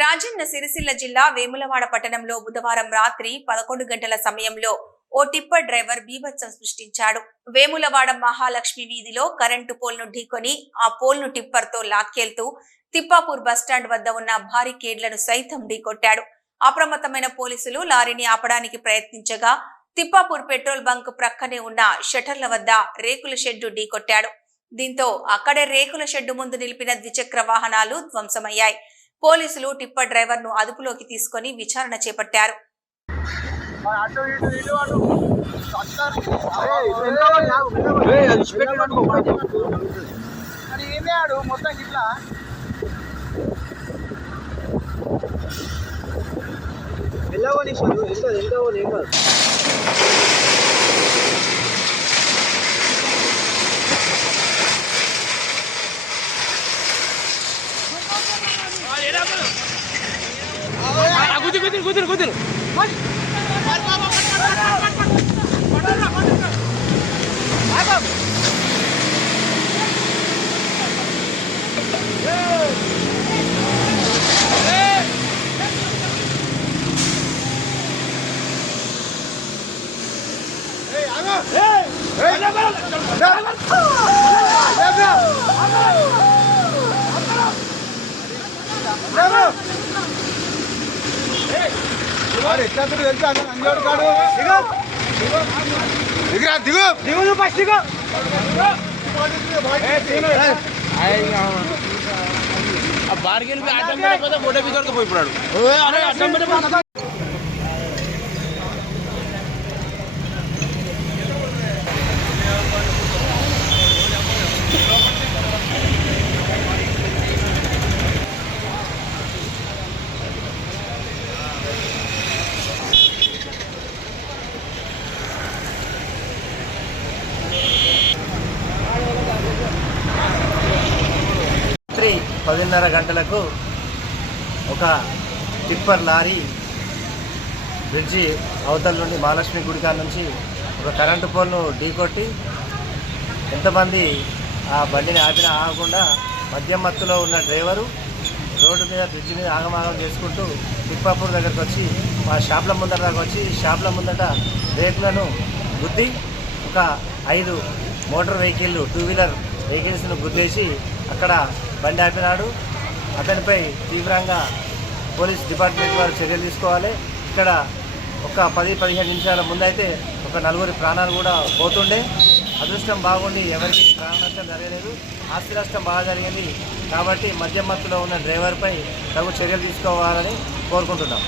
రాజన్న సిరిసిల్ల జిల్లా వేములవాడ పట్టణంలో బుధవారం రాత్రి పదకొండు గంటల సమయంలో ఓ టిప్పర్ డ్రైవర్ బీభత్సం సృష్టించాడు. వేములవాడ మహాలక్ష్మి వీధిలో కరెంటు పోల్ను ఢీకొని ఆ పోల్ను టిప్పర్తో లాక్కెళ్తూ తిప్పాపూర్ బస్టాండ్ వద్ద ఉన్న భారీ కేడ్లను సైతం ఢీకొట్టాడు. అప్రమత్తమైన పోలీసులు లారీని ఆపడానికి ప్రయత్నించగా తిప్పాపూర్ పెట్రోల్ బంక్ ప్రక్కనే ఉన్న షటర్ల వద్ద రేకుల షెడ్డు ఢీకొట్టాడు. దీంతో అక్కడే రేకుల షెడ్డు ముందు నిలిపిన ద్విచక్ర వాహనాలు ధ్వంసమయ్యాయి. పోలీసులు టిప్పర్ డ్రైవర్ను అదుపులోకి తీసుకొని విచారణ చేపట్టారు. అటు ఇటు ఇటు అటు మరి ఏమే ఆడు మొత్తం ఇట్లా వెళ్ళవని సార్ ఎంత ఎంత ఏం కాదు వాడు ఎట్లా తెలుసా? అంగడు కాడు. దిగురా దిగు దిగు. ఫస్ట్ దిగు. బార్గెన్ ఫోటో బిగొరకు పోయిపోయాడు పదిన్నర గంటలకు ఒక టిప్పర్ లారీ బ్రిడ్జి అవతల నుండి మహాలక్ష్మి గుడికా నుంచి ఒక కరెంటు పోల్ను ఢీకొట్టి ఎంతమంది ఆ బండిని ఆపిన ఆగకుండా మద్యం మత్తులో ఉన్న డ్రైవరు రోడ్డు మీద బ్రిడ్జి మీద ఆగమాగం చేసుకుంటూ తిప్పాపూర్ దగ్గరకు వచ్చి మా షాప్ల ముందర దాకా వచ్చి షాప్ల ముందట రేకులను గుద్ది ఒక ఐదు మోటార్ వెహికల్ టూ వీలర్ వెహికల్స్ను గుద్దేసి అక్కడ బండి ఆపినాడు. అతనిపై తీవ్రంగా పోలీస్ డిపార్ట్మెంట్ వారు చర్యలు తీసుకోవాలి. ఇక్కడ ఒక పది పదిహేను నిమిషాల ముందైతే ఒక నలుగురి ప్రాణాలు కూడా పోతుండే. అదృష్టం బాగుండి ఎవరికి ప్రాణ నష్టం జరగలేదు. ఆస్తి నష్టం బాగా జరిగింది. కాబట్టి మద్యం మత్తులో ఉన్న డ్రైవర్పై తగు చర్యలు తీసుకోవాలని కోరుకుంటున్నాం.